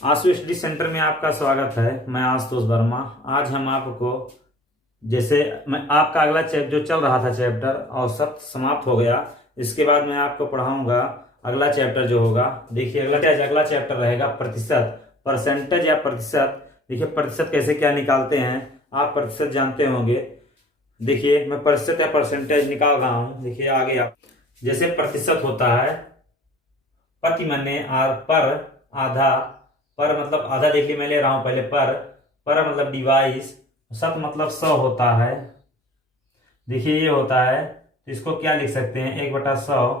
आशु study centre में आपका स्वागत है। मैं आशुतोष वर्मा। आज हम आपको जैसे मैं आपका अगला चैप्टर जो चल रहा था चैप्टर औसत समाप्त हो गया। इसके बाद मैं आपको पढ़ाऊंगा अगला चैप्टर जो होगा। देखिए अगला चैप्टर रहेगा प्रतिशत, परसेंटेज या प्रतिशत। देखिए प्रतिशत कैसे क्या निकालते हैं, आप प्रतिशत जानते होंगे। देखिए मैं प्रतिशत या परसेंटेज निकाल रहा हूँ। देखिए आगे आप जैसे प्रतिशत होता है प्रति मने पर आधा, पर मतलब आधा। देखिए मैं ले रहा हूं पहले पर मतलब डिवाइस, शत मतलब 100 होता है। देखिए ये होता है तो इसको क्या लिख सकते हैं 1/100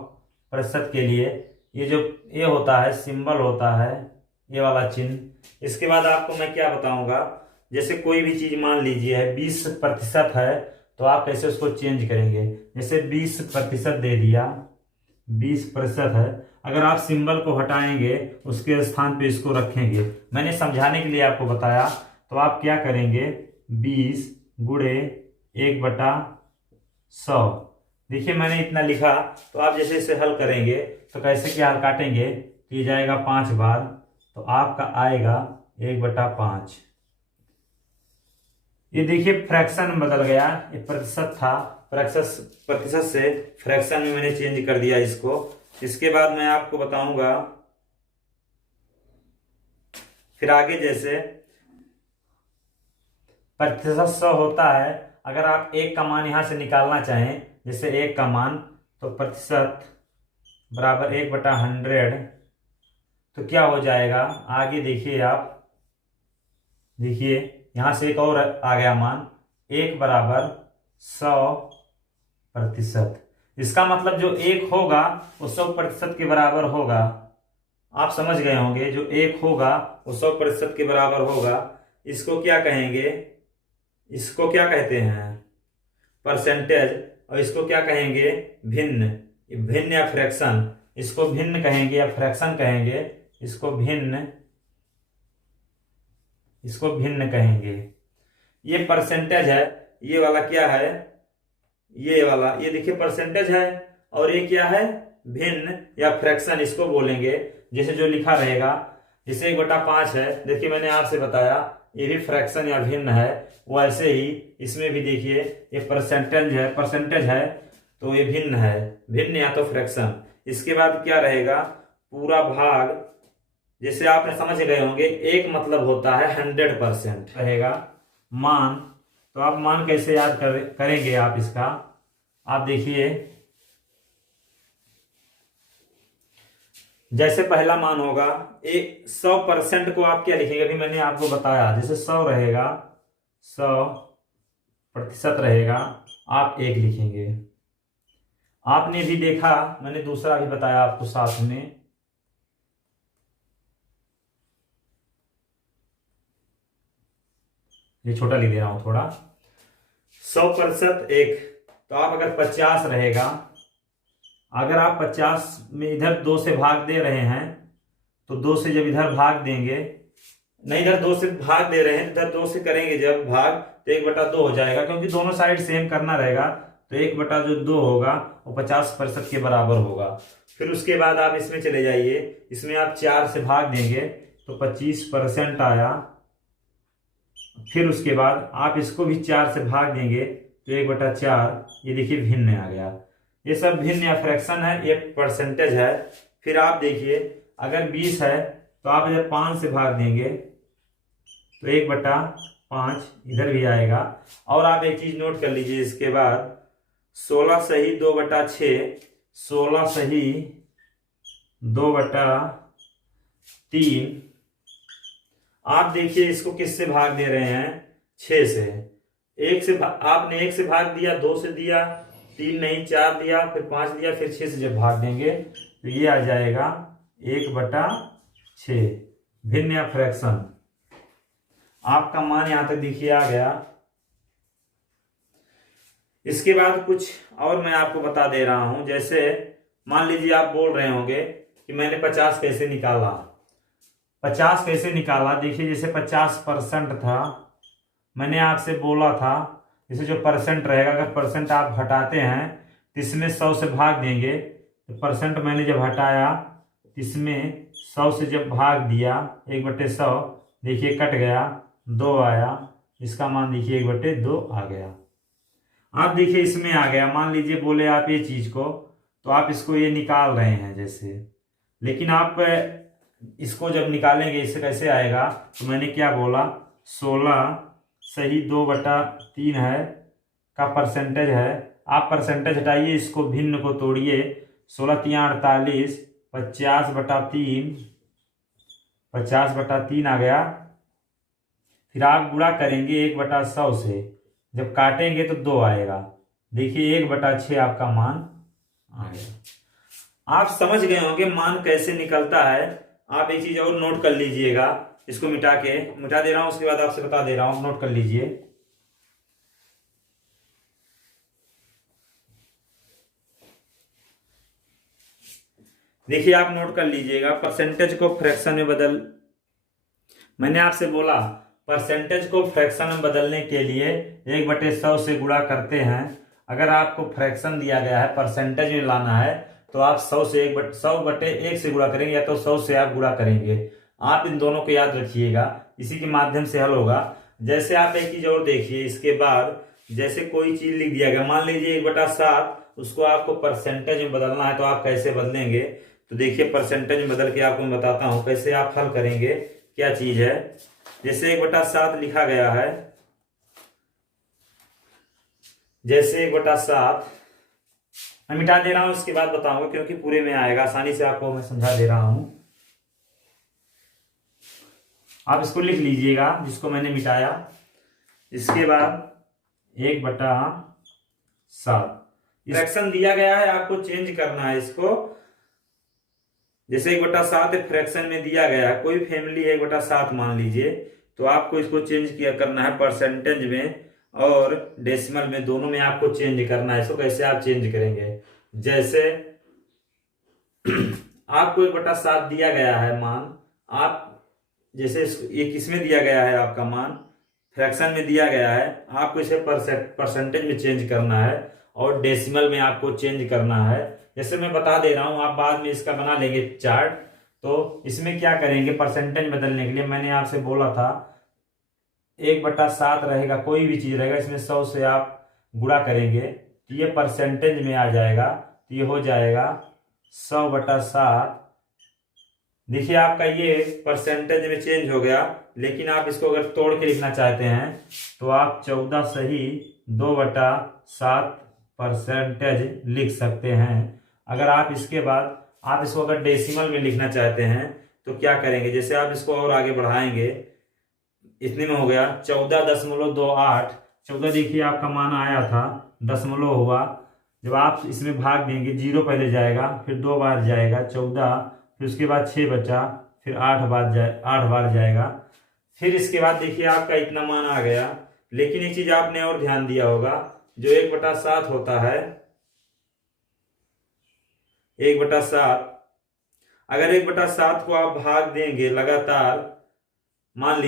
प्रतिशत के लिए। ये जो ये होता है सिंबल होता है, ये वाला चिन्ह। इसके बाद आपको मैं क्या बताऊंगा, जैसे कोई भी चीज मान लीजिए है 20% है तो आप कैसे उसको चेंज करेंगे। जैसे 20% दे दिया, 20% है, अगर आप सिंबल को हटाएंगे उसके स्थान पे इसको रखेंगे। मैंने समझाने के लिए आपको बताया। तो आप क्या करेंगे 20 गुणे 1/100। देखिए मैंने इतना लिखा। तो आप जैसे इसे हल करेंगे तो कैसे क्या हल काटेंगे, ये जाएगा 5 बार तो आपका आएगा 1/5। ये देखिए फ्रैक्शन में बदल गया, ये प्रतिशत था, प्रतिशत से फ्रैक्शन में मैंने चेंज कर दिया इसको। इसके बाद मैं आपको बताऊंगा फिर आगे जैसे प्रतिशत 100 होता है। अगर आप एक का मान यहां से निकालना चाहें, जैसे एक का मान, तो प्रतिशत बराबर 1/100। तो क्या हो जाएगा आगे देखिए आप, देखिए यहां से एक और आ गया मान, 1/100%। इसका मतलब जो एक होगा वो 100% के बराबर होगा। आप समझ गए होंगे, जो एक होगा वो 100% के बराबर होगा। इसको क्या कहेंगे, इसको क्या कहते हैं परसेंटेज, और इसको क्या कहेंगे भिन्न। भिन्न या फ्रैक्शन, इसको भिन्न कहेंगे या फ्रैक्शन कहेंगे। इसको भिन्न, इसको भिन्न कहेंगे। ये परसेंटेज है, ये वाला क्या है, ये वाला, ये देखिए परसेंटेज है। और ये क्या है भिन्न या फ्रैक्शन, इसको बोलेंगे। जैसे जो लिखा रहेगा, जैसे 1/5 है, देखिए मैंने आपसे बताया ये भी फ्रैक्शन या भिन्न है। वैसे ही इसमें भी देखिए ये परसेंटेज है तो ये भिन्न है, भिन्न या तो फ्रैक्शन। इसके बाद क्या रहेगा पूरा भाग। जैसे आपने समझ गए होंगे, एक मतलब होता है 100% रहेगा मान। तो आप मान कैसे याद करेंगे आप इसका, आप देखिए जैसे पहला मान होगा 100% को आप क्या लिखेंगे, अभी मैंने आपको बताया। जैसे 100 रहेगा, 100% रहेगा, आप 1 लिखेंगे। आपने भी देखा, मैंने दूसरा भी बताया आपको साथ में। ये छोटा लिख दे रहा हूं थोड़ा। 100% 1, तो आप अगर 50 रहेगा, अगर आप 50 में इधर 2 से भाग दे रहे हैं तो 2 से जब इधर भाग देंगे, नहीं इधर 2 से भाग दे रहे हैं, इधर 2 से करेंगे जब भाग तो 1/2 हो जाएगा, क्योंकि दोनों साइड सेम करना रहेगा। तो 1/2 होगा वो 50% के बराबर होगा। फिर उसके बाद आप इसमें चले जाइए, इसमें आप 4 से भाग देंगे तो 25% आया। फिर उसके बाद आप इसको भी 4 से भाग देंगे तो 1/4, ये देखिए भिन्न आ गया। ये सब भिन्न या फ्रैक्शन है, ये परसेंटेज है। फिर आप देखिए अगर 20 है तो आप इधर 5 से भाग देंगे तो 1/5 इधर भी आएगा। और आप एक चीज नोट कर लीजिए, इसके बाद 16 सही 2/6, 16 सही 2/3। आप देखिए इसको किससे भाग दे रहे हैं, 6 से। आपने 1 से भाग दिया, 2 से दिया, 3 नहीं 4 दिया, फिर 5 दिया, फिर 6 से जब भाग देंगे तो ये आ जाएगा 1/6, भिन्न या फ्रैक्शन। आपका मान यहां तक देखिए आ गया। इसके बाद कुछ और मैं आपको बता दे रहा हूं। जैसे मान लीजिए आप बोल रहे होंगे कि मैंने 50 कैसे निकाला, 50 कैसे निकाला। देखिए जैसे 50% था, मैंने आपसे बोला था जैसे जो परसेंट रहेगा, अगर परसेंट आप हटाते हैं तो इसमें 100 से भाग देंगे। तो परसेंट मैंने जब हटाया इसमें 100 से जब भाग दिया 1/100, देखिए कट गया, 2 आया, इसका मान देखिए 1/2 आ गया। आप देखिए इसमें आ गया, मान लीजिए बोले आप ये चीज को, तो आप इसको ये निकाल रहे हैं जैसे, लेकिन आप इसको जब निकालेंगे इससे कैसे आएगा, तो मैंने क्या बोला, 16 सही 2/3 है का परसेंटेज है। आप परसेंटेज हटाइए, इसको भिन्न को तोड़िए, 16×3 = 48, 50/3, 50/3 आ गया। फिर आप गुणा करेंगे 1/100 से, जब काटेंगे तो 2 आएगा, देखिए 1/6 आपका मान आ गया। आप समझ गए होंगे मान कैसे निकलता है। आप एक चीज और नोट कर लीजिएगा, इसको मिटा दे रहा हूं, उसके बाद आपसे बता दे रहा हूं, नोट कर लीजिए। देखिए आप नोट कर लीजिएगा, परसेंटेज को फ्रैक्शन में मैंने आपसे बोला परसेंटेज को फ्रैक्शन में बदलने के लिए 1/100 से गुणा करते हैं। अगर आपको फ्रैक्शन दिया गया है, परसेंटेज में लाना है, तो आप 100/1 से गुणा करेंगे, या तो 100 से आप गुणा करेंगे। आप इन दोनों को याद रखिएगा, इसी के माध्यम से हल होगा। जैसे आप एक चीज और देखिए, इसके बाद जैसे कोई चीज लिख दिया गया, मान लीजिए 1/7, उसको आपको परसेंटेज में बदलना है, तो आप कैसे बदलेंगे, तो देखिए परसेंटेज में बदल के आपको मैं बताता हूं कैसे आप हल करेंगे। क्या चीज है, जैसे 1/7 लिखा गया है, जैसे 1/7 मैं मिटा दे रहा हूं, उसके बाद बताऊंगा, क्योंकि पूरे में आएगा, आसानी से आपको मैं समझा दे रहा हूं। आप इसको लिख लीजिएगा जिसको मैंने मिटाया। इसके बाद 1/7 फ्रैक्शन दिया गया है, आपको चेंज करना है इसको। जैसे 1/7 फ्रैक्शन में दिया गया है, कोई फैमिली 1/7 मान लीजिए, तो आपको इसको चेंज करना है परसेंटेज में और डेसिमल में, दोनों में आपको चेंज करना है। इसको कैसे आप चेंज करेंगे, जैसे आपको 1/7 दिया गया है मान, आप जैसे ये किसमें दिया गया है, आपका मान फ्रैक्शन में दिया गया है, आपको इसे परसेंटेज में चेंज करना है और डेसिमल में आपको चेंज करना है। जैसे मैं बता दे रहा हूं, आप बाद में इसका बना लेंगे चार्ट। तो इसमें क्या करेंगे, परसेंटेज बदलने के लिए मैंने आपसे बोला था 1/7 रहेगा, कोई भी चीज रहेगा, इसमें 100 से आप गुणा करेंगे तो ये परसेंटेज में आ जाएगा, तो ये हो जाएगा 100/7। देखिए आपका ये परसेंटेज में चेंज हो गया, लेकिन आप इसको अगर तोड़ के लिखना चाहते हैं तो आप 14 सही 2/7 परसेंटेज लिख सकते हैं। अगर आप इसके बाद आप इसको अगर डेसिमल में लिखना चाहते हैं तो क्या करेंगे, जैसे आप इसको और आगे बढ़ाएंगे, इतने में हो गया 14.28। 14 देखिए आपका मान आया था, दशमलव हुआ, जब आप इसमें भाग देंगे 0 पहले जाएगा, फिर 2 बार जाएगा 14, फिर उसके बाद 6 बचा, फिर 8 बार जाएगा, फिर इसके बाद देखिए आपका इतना मान आ गया। लेकिन एक चीज आपने और ध्यान दिया होगा, जो 1/7 होता है, 1/7, अगर 1/7 को आप भाग देंगे लगातार, मान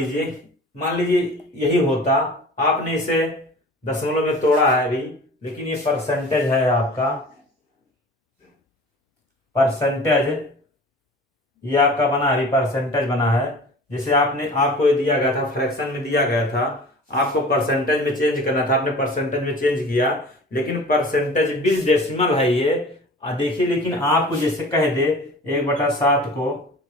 लीजिए यही होता, आपने इसे दशमलव में तोड़ा है अभी, लेकिन ये परसेंटेज है आपका, परसेंटेज ये आपका बना है, परसेंटेज बना है। जैसे आपको ये दिया गया था, फ्रैक्शन में दिया गया था, आपको परसेंटेज में चेंज करना था, आपने परसेंटेज में चेंज किया, लेकिन परसेंटेज भी डेसिमल है ये, देखिए। लेकिन आपको जैसे कह दे 1/7 को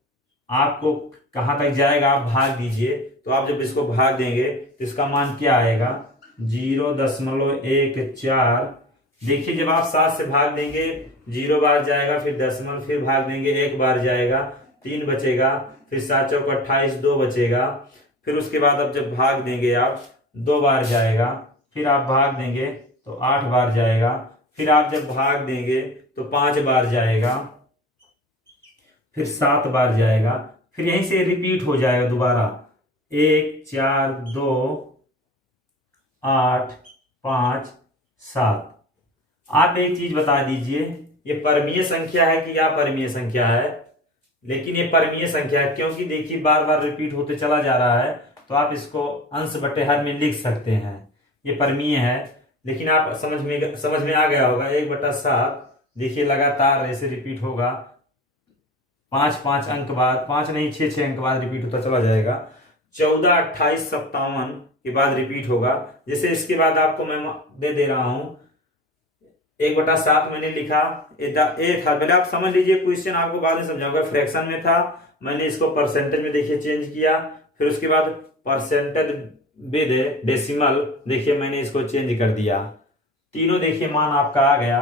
आपको कहाँ तक जाएगा, आप भाग दीजिए, तो आप जब इसको भाग देंगे तो इसका मान क्या आएगा, 0.14। देखिए जब आप 7 से भाग देंगे 0 बार जाएगा, फिर दशमलव, फिर भाग देंगे 1 बार जाएगा, 3 बचेगा, फिर 7 चौक 28, 2 बचेगा, फिर उसके बाद अब जब भाग देंगे आप 2 बार जाएगा, फिर आप भाग देंगे तो 8 बार जाएगा, फिर आप जब भाग देंगे तो 5 बार जाएगा, फिर 7 बार जाएगा, फिर यहीं से रिपीट हो जाएगा दोबारा, 1, 4, 2, 8, 5, 7। आप एक चीज बता दीजिए, ये परमीय संख्या है कि अपरिमेय संख्या है, लेकिन ये परमीय संख्या है, क्योंकि देखिए बार बार रिपीट होते चला जा रहा है, तो आप इसको अंश बटे हर में लिख सकते हैं, ये परमीय है। लेकिन आप समझ में आ गया होगा, 1/7 देखिए लगातार ऐसे रिपीट होगा, 5 अंक बाद, 5 नहीं 6 अंक बाद रिपीट होता चला जाएगा। 14, 28, 57 के बाद रिपीट होगा। जैसे इसके बाद आपको मैं दे रहा हूं 1/7 मैंने लिखा, ए था। पहले आप समझ लीजिए, क्वेश्चन आपको बाद में समझाऊंगा। फ्रैक्शन में था, मैंने इसको परसेंटेज में देखिए चेंज किया। फिर उसके बाद परसेंटेज विद डेसिमल देखिए मैंने इसको चेंज कर दिया। तीनों देखिए मान आपका आ गया,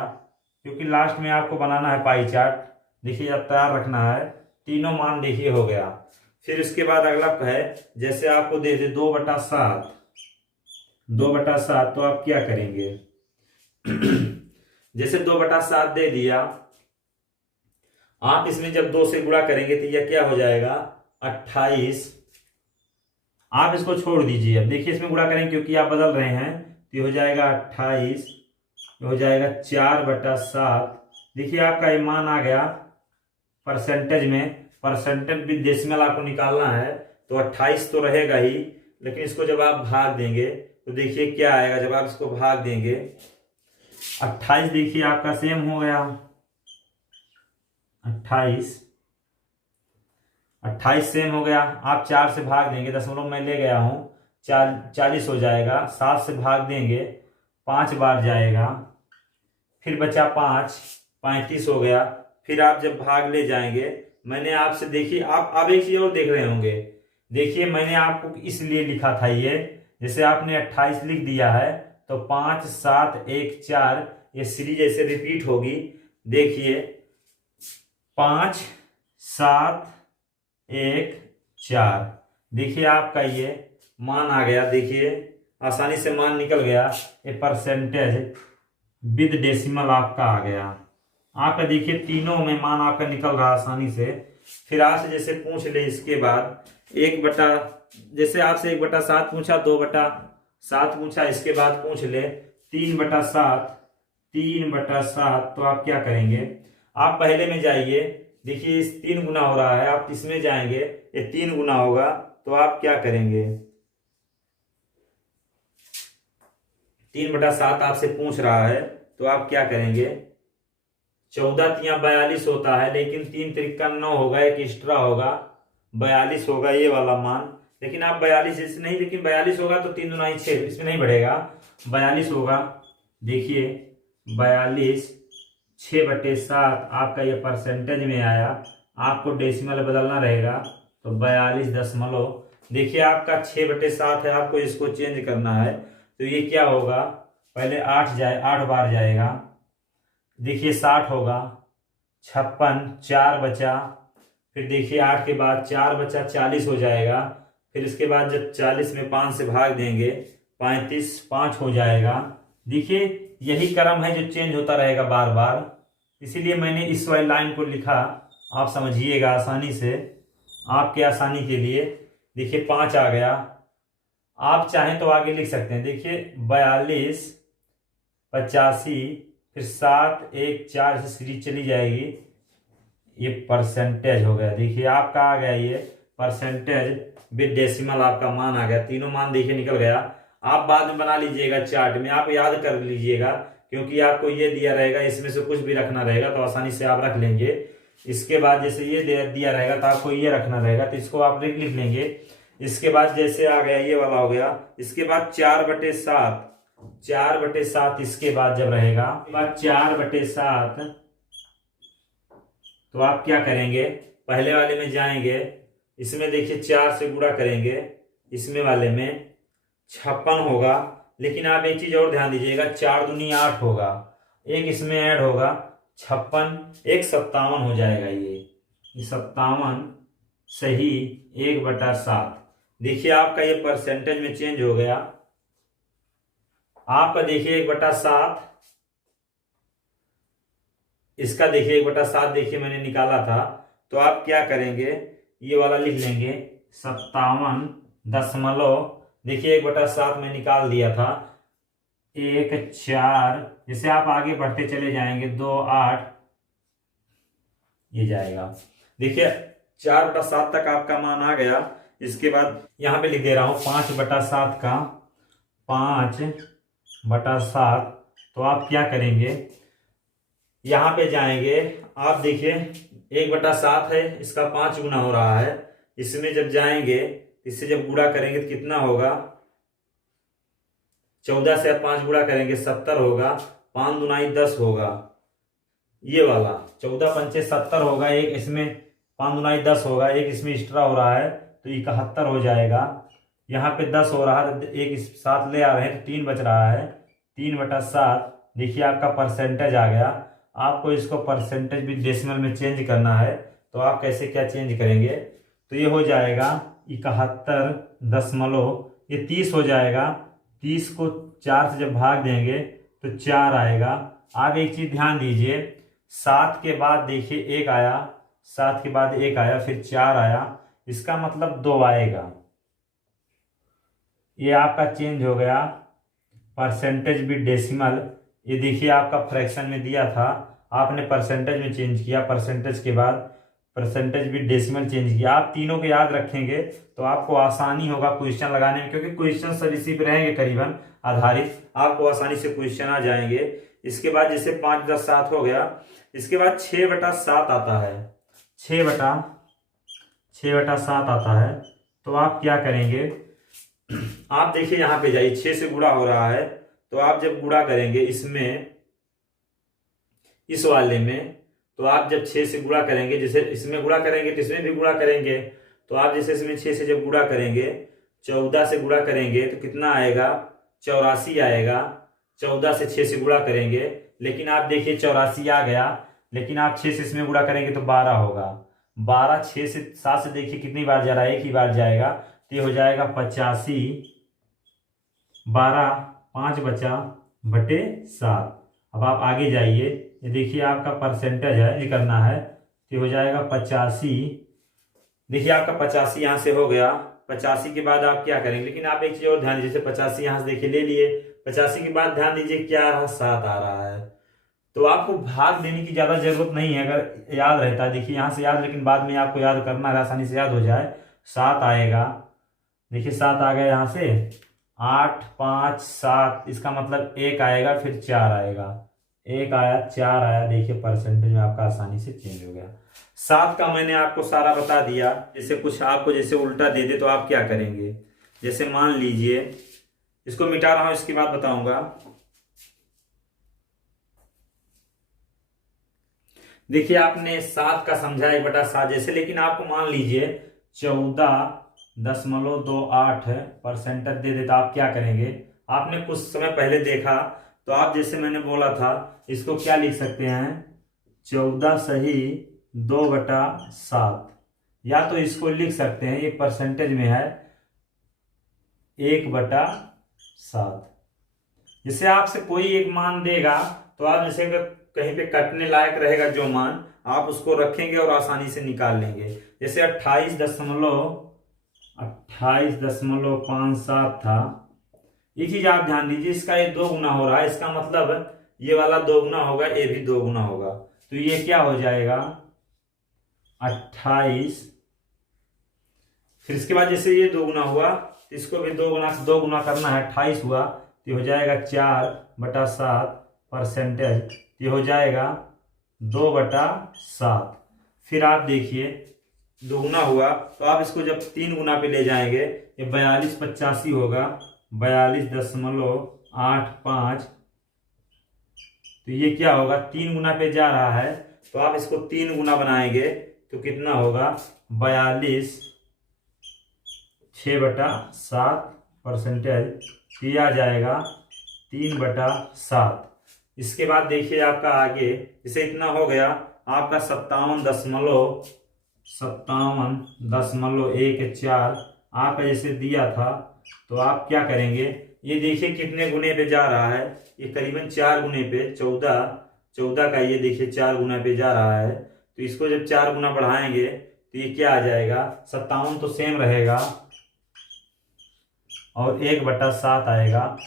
क्योंकि लास्ट में आपको बनाना है पाई चार्ट। देखिए अब तैयार रखना है, तीनों मान देखिए हो गया। फिर उसके बाद अगला है, जैसे आपको दे दे 2/7, 2/7 तो आप क्या करेंगे जैसे 2/7 दे दिया, आप इसमें जब 2 से गुणा करेंगे तो यह क्या हो जाएगा 28। आप इसको छोड़ दीजिए, अब देखिए इसमें गुणा करेंगे क्योंकि आप बदल रहे हैं, तो हो जाएगा 28, हो जाएगा 4/7। देखिए आपका ये मान आ गया परसेंटेज में। परसेंटेज भी डेसिमल आपको निकालना है, तो 28 तो रहेगा ही, लेकिन इसको जब आप भाग देंगे तो देखिए क्या आएगा। जब आप इसको भाग देंगे 28, देखिए आपका सेम हो गया 28 सेम हो गया। आप 4 से भाग देंगे, दशमलव मैं ले गया हूं, 40 हो जाएगा। 7 से भाग देंगे 5 बार जाएगा, फिर बचा 5, 35 हो गया। फिर आप जब भाग ले जाएंगे, मैंने आपसे देखिए आप एक चीज और देख रहे होंगे। देखिए मैंने आपको इसलिए लिखा था ये, जैसे आपने 28 लिख दिया है तो 5, 7, 1, 4 ये सीरीज ऐसे रिपीट होगी। देखिए 5, 7, 1, 4, देखिए आपका ये मान आ गया। देखिए आसानी से मान निकल गया। ये परसेंटेज विद डेसिमल आपका आ गया। आपका देखिए तीनों में मान आपका निकल रहा आसानी से। फिर आपसे जैसे पूछ ले इसके बाद जैसे आपसे 1/7 पूछा, 2/7 पूछा, इसके बाद पूछ ले 3/7, 3/7 तो आप क्या करेंगे। आप पहले में जाइए, देखिए इस 3 गुना हो रहा है, आप इसमें जाएंगे ये 3 गुना होगा, तो आप क्या करेंगे। 3/7 आपसे पूछ रहा है तो आप क्या करेंगे। 14 तिया 42 होता है, लेकिन 3 त्रिका 9 होगा, एक एक्स्ट्रा होगा, 42 होगा ये वाला मान। लेकिन आप 42 इससे नहीं, लेकिन 42 होगा तो 3 दूना 6, इसमें नहीं बढ़ेगा, 42 होगा। देखिए 42, 6/7 आपका ये परसेंटेज में आया। आपको डेसिमल बदलना रहेगा तो 42 देखिए आपका 6/7 है, आपको इसको चेंज करना है तो ये क्या होगा। पहले 8 बार जाएगा, देखिए 60 होगा, 56, 4 बचा, फिर देखिए 8 के बाद 4 बचा, 40 हो जाएगा। फिर इसके बाद जब 40 में 5 से भाग देंगे 35, 5 हो जाएगा। देखिए यही क्रम है जो चेंज होता रहेगा बार बार, इसीलिए मैंने इस वाली लाइन को लिखा। आप समझिएगा आसानी से, आपके आसानी के लिए। देखिए 5 आ गया, आप चाहें तो आगे लिख सकते हैं। देखिए 42, 85, फिर 7, 1, 4 से सीरीज चली जाएगी, ये परसेंटेज हो गया। देखिए आपका आ गया ये परसेंटेज विद डेसिमल, आपका मान आ गया। तीनों मान देखिए निकल गया। आप बाद में बना लीजिएगा चार्ट में, आप याद कर लीजिएगा, क्योंकि आपको ये दिया रहेगा, इसमें से कुछ भी रखना रहेगा तो आसानी से आप रख लेंगे। इसके बाद जैसे ये दिया रहेगा तो आपको ये रखना रहेगा, तो इसको आप लिख लेंगे। इसके बाद जैसे आ गया ये वाला हो गया। इसके बाद 4/7, 4/7 इसके बाद जब रहेगा, 4/7 तो आप क्या करेंगे, पहले वाले में जाएंगे, इसमें देखिए 4 से गुणा करेंगे, इसमें वाले में 56 होगा। लेकिन आप एक चीज और ध्यान दीजिएगा, 4 दूनी 8 होगा, एक इसमें ऐड होगा, 56, 1 57 हो जाएगा। ये 57 सही 1/7। देखिए आपका ये परसेंटेज में चेंज हो गया। आपका देखिए 1/7, इसका देखिए 1/7 देखिए मैंने निकाला था, तो आप क्या करेंगे, ये वाला लिख लेंगे 57 देखिए 1/7 में निकाल दिया था, 1, 4, जैसे आप आगे बढ़ते चले जाएंगे 2, 8 ये जाएगा। देखिए 4/7 तक आपका मान आ गया। इसके बाद यहां पे लिख दे रहा हूं 5/7 का 5/7, तो आप क्या करेंगे, यहां पे जाएंगे, आप देखिए 1/7 है, इसका 5 गुना हो रहा है। इसमें जब जाएंगे, इससे जब गुणा करेंगे तो कितना होगा, 14 से 5 गुणा करेंगे 70 होगा, 5 दूनाई 10 होगा। ये वाला 14 पंचे 70 होगा, एक इसमें 5 दूनाई 10 होगा, एक इसमें एक्स्ट्रा हो रहा है तो 71 हो जाएगा। यहाँ पे 10 हो रहा है, एक 7 ले आ रहे हैं तो 3 बच रहा है। 3/7 देखिए आपका परसेंटेज आ गया। आपको इसको परसेंटेज भी डेसिमल में चेंज करना है, तो आप कैसे क्या चेंज करेंगे, तो ये हो जाएगा 71 ये 30 हो जाएगा। 30 को 4 से जब भाग देंगे तो 4 आएगा। आप एक चीज ध्यान दीजिए, 7 के बाद देखिए 1 आया, 7 के बाद 1 आया, फिर 4 आया, इसका मतलब 2 आएगा। ये आपका चेंज हो गया परसेंटेज भी डेसिमल। ये देखिए आपका फ्रैक्शन में दिया था, आपने परसेंटेज में चेंज किया, परसेंटेज के बाद परसेंटेज भी डेसिमल चेंज किया। आप तीनों को याद रखेंगे तो आपको आसानी होगा क्वेश्चन लगाने में, क्योंकि क्वेश्चन सब इसी पे रहेंगे करीबन आधारित, आपको आसानी से क्वेश्चन आ जाएंगे। इसके बाद जैसे 5/7 हो गया, इसके बाद 6/7 आता है। 6/7 आता है, तो आप क्या करेंगे, आप देखिए यहाँ पे जाइए, 6 से गुणा हो रहा है, तो आप जब गुणा करेंगे इसमें, इस वाले में, तो आप जब 6 से गुणा करेंगे, जैसे इसमें गुणा करेंगे तो इसमें भी गुणा करेंगे, तो आप जैसे इसमें 6 से जब गुणा करेंगे, 14 से गुणा करेंगे तो कितना आएगा, 84 आएगा। 14 से 6 से गुणा करेंगे, लेकिन आप देखिए 84 आ गया, लेकिन आप 6 से इसमें गुणा करेंगे तो 12 होगा। 12 6 से 7 से देखिए कितनी बार जा रहा है, एक ही बार जाएगा, तो ये हो जाएगा 85। 12 5 बचा बटे 7। अब आप आगे जाइए, ये देखिए आपका परसेंटेज है, ये करना है, तो हो जाएगा 85। देखिए आपका 85 यहाँ से हो गया। 85 के बाद आप क्या करेंगे, लेकिन आप एक चीज और ध्यान दीजिए, 85 यहाँ से देखिए ले लिए, 85 के बाद ध्यान दीजिए क्या आ रहा, 7 आ रहा है। तो आपको भाग देने की ज्यादा जरूरत नहीं है, अगर याद रहता है, देखिए यहाँ से याद, लेकिन बाद में आपको याद करना है, आसानी से याद हो जाए। 7 आएगा, देखिए 7 आ गया यहाँ से, 8 5 7, इसका मतलब 1 आएगा, फिर 4 आएगा, 1 आया 4 आया, देखिए परसेंटेज में आपका आसानी से चेंज हो गया। 7 का मैंने आपको सारा बता दिया। जैसे कुछ आपको जैसे उल्टा दे दे तो आप क्या करेंगे, जैसे मान लीजिए, इसको मिटा रहा हूं, इसके बाद बताऊंगा। देखिए आपने 7 का समझा 1/7 जैसे, लेकिन आपको मान लीजिए 14.28 परसेंटेज दे देता, आप क्या करेंगे, आपने कुछ समय पहले देखा, तो आप जैसे मैंने बोला था, इसको क्या लिख सकते हैं, 14 सही 2/7, या तो इसको लिख सकते हैं, ये परसेंटेज में है 1/7। जैसे आपसे कोई एक मान देगा, तो आप जैसे अगर कहीं पे कटने लायक रहेगा जो मान, आप उसको रखेंगे और आसानी से निकाल लेंगे। जैसे 28.57 था, ये चीज आप ध्यान दीजिए, इसका ये 2 गुना हो रहा है, इसका मतलब ये वाला 2 गुना होगा, ये भी 2 गुना होगा, तो ये क्या हो जाएगा 28। फिर इसके बाद जैसे ये 2 गुना हुआ, तो इसको भी 2 गुना करना है, 28 हुआ, तो हो जाएगा 4/7 परसेंटेज, ये हो जाएगा 2/7। फिर आप देखिए 2 गुना हुआ, तो आप इसको जब 3 गुना पे ले जाएंगे, ये 42/85 होगा, 42.85, तो ये क्या होगा, 3 गुना पे जा रहा है, तो आप इसको 3 गुना बनाएंगे तो कितना होगा, 42 6/7 परसेंटेज, ये आ जाएगा 3/7। इसके बाद देखिए आपका आगे, जैसे इतना हो गया, आपका 57.14 आपका जैसे दिया था, तो आप क्या करेंगे, ये देखिए कितने गुने पे जा रहा है, ये करीबन 4 गुने पे, 14 का ये देखिए 4 गुना पे जा रहा है, तो इसको जब 4 गुना बढ़ाएंगे तो ये क्या आ जाएगा, 57 तो सेम रहेगा और 1/7 आएगा,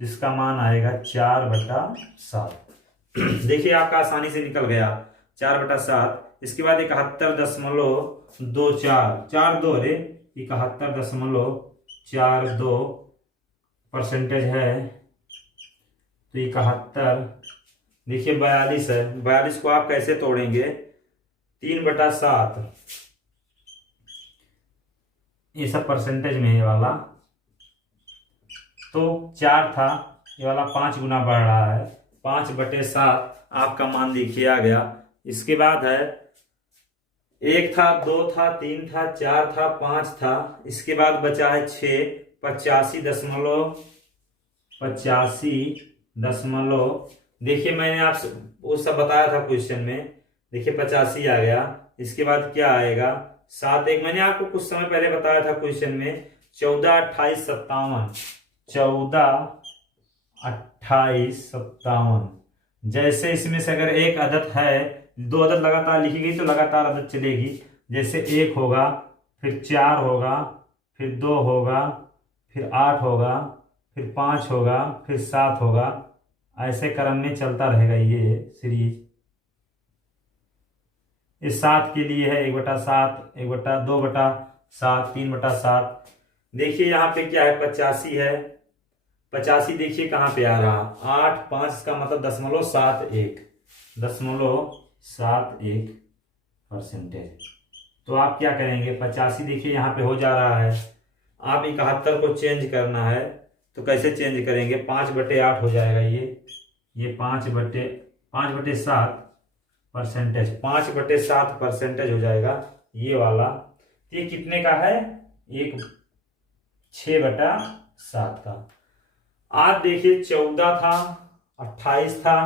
जिसका मान आएगा 4/7। देखिए आपका आसानी से निकल गया 4/7। इसके बाद 71.24 71.42 परसेंटेज है, तो 71, देखिए 42 है, 42 को आप कैसे तोड़ेंगे, 3/7, ये सब परसेंटेज में है ये वाला। तो 4 था, ये वाला 5 गुना बढ़ रहा है। 5/7 आपका मान देखिए आ गया। इसके बाद है 1 था, 2 था, 3 था, 4 था, 5 था। इसके बाद बचा है 6। 85 दशमलव देखिए मैंने आप वो सब बताया था क्वेश्चन में। देखिए 85 आ गया। इसके बाद क्या आएगा 7। एक मैंने आपको कुछ समय पहले बताया था क्वेश्चन में 14, 28, 57। 14, 28, 57। जैसे इसमें से अगर एक अदद है, 2 अदद लगातार लिखी गई तो लगातार अदद चलेगी। जैसे 1 होगा, फिर 4 होगा, फिर 2 होगा, फिर 8 होगा, फिर 5 होगा, फिर 7 होगा। ऐसे क्रम में चलता रहेगा ये सीरीज। इस 7 के लिए है 1/7, 2/7, 3/7। देखिए यहाँ पे क्या है 85 है। 85 देखिए कहाँ पे आ रहा, 8, 5 का मतलब 0.71% तो आप क्या करेंगे 85 देखिए यहाँ पे हो जा रहा है। आप 71 को चेंज करना है तो कैसे चेंज करेंगे, 5/8 हो जाएगा ये 5/7%, 5/7% हो जाएगा ये वाला। ये कितने का है, 6/7 का। आप देखिए 14 था, 28 था,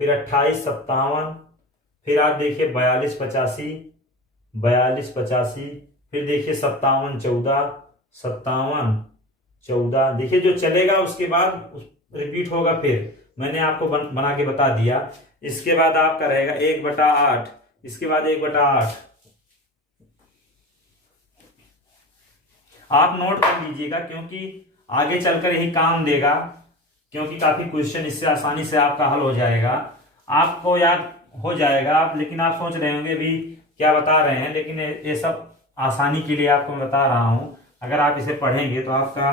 फिर 28, 57, फिर आप देखिए 42, 85, फिर देखिए 57, 14, 14 देखिए जो चलेगा उसके बाद रिपीट होगा। फिर मैंने आपको बना के बता दिया। इसके बाद आपका रहेगा 1/8, इसके बाद 1/8। आप नोट कर लीजिएगा क्योंकि आगे चलकर यही काम देगा, क्योंकि काफी क्वेश्चन इससे आसानी से आपका हल हो जाएगा, आपको याद हो जाएगा। आप लेकिन आप सोच रहे होंगे भी क्या बता रहे हैं, लेकिन ये सब आसानी के लिए आपको मैं बता रहा हूं। अगर आप इसे पढ़ेंगे तो आपका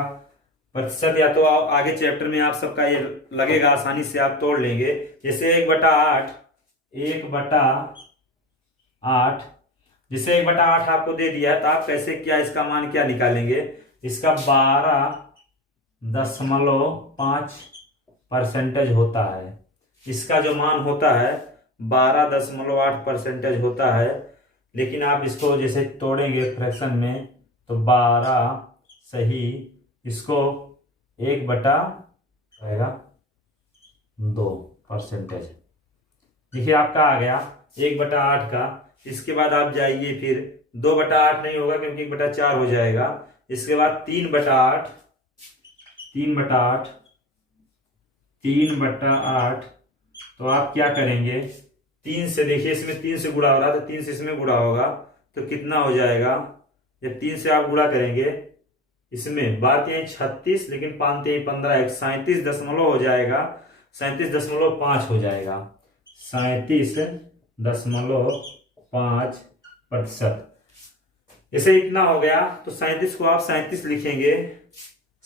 प्रतिशत या तो आगे चैप्टर में आप सबका ये लगेगा आसानी से आप तोड़ लेंगे। जैसे 1/8, 1/8 जिसे 1/8 आपको दे दिया है तो आप कैसे क्या इसका मान क्या निकालेंगे, इसका 12.5% होता है। इसका जो मान होता है 12.8% होता है। लेकिन आप इसको जैसे तोड़ेंगे फ्रैक्शन में तो 12 सही, इसको 1/2%। देखिए आपका आ गया 1/8 का। इसके बाद आप जाइए फिर 2/8 नहीं होगा क्योंकि 1/4 हो जाएगा। इसके बाद 3/8, 3/8 तो आप क्या करेंगे 3 से, देखिए इसमें 3 से गुणा हो रहा है तो 3 से इसमें गुणा होगा तो कितना हो जाएगा, जब 3 से आप गुणा करेंगे इसमें बात यही 36, लेकिन 5 3 15 37 दशमलव हो जाएगा, 37.5 हो जाएगा, 37.5%। जैसे इतना हो गया तो 37 को आप 37 लिखेंगे,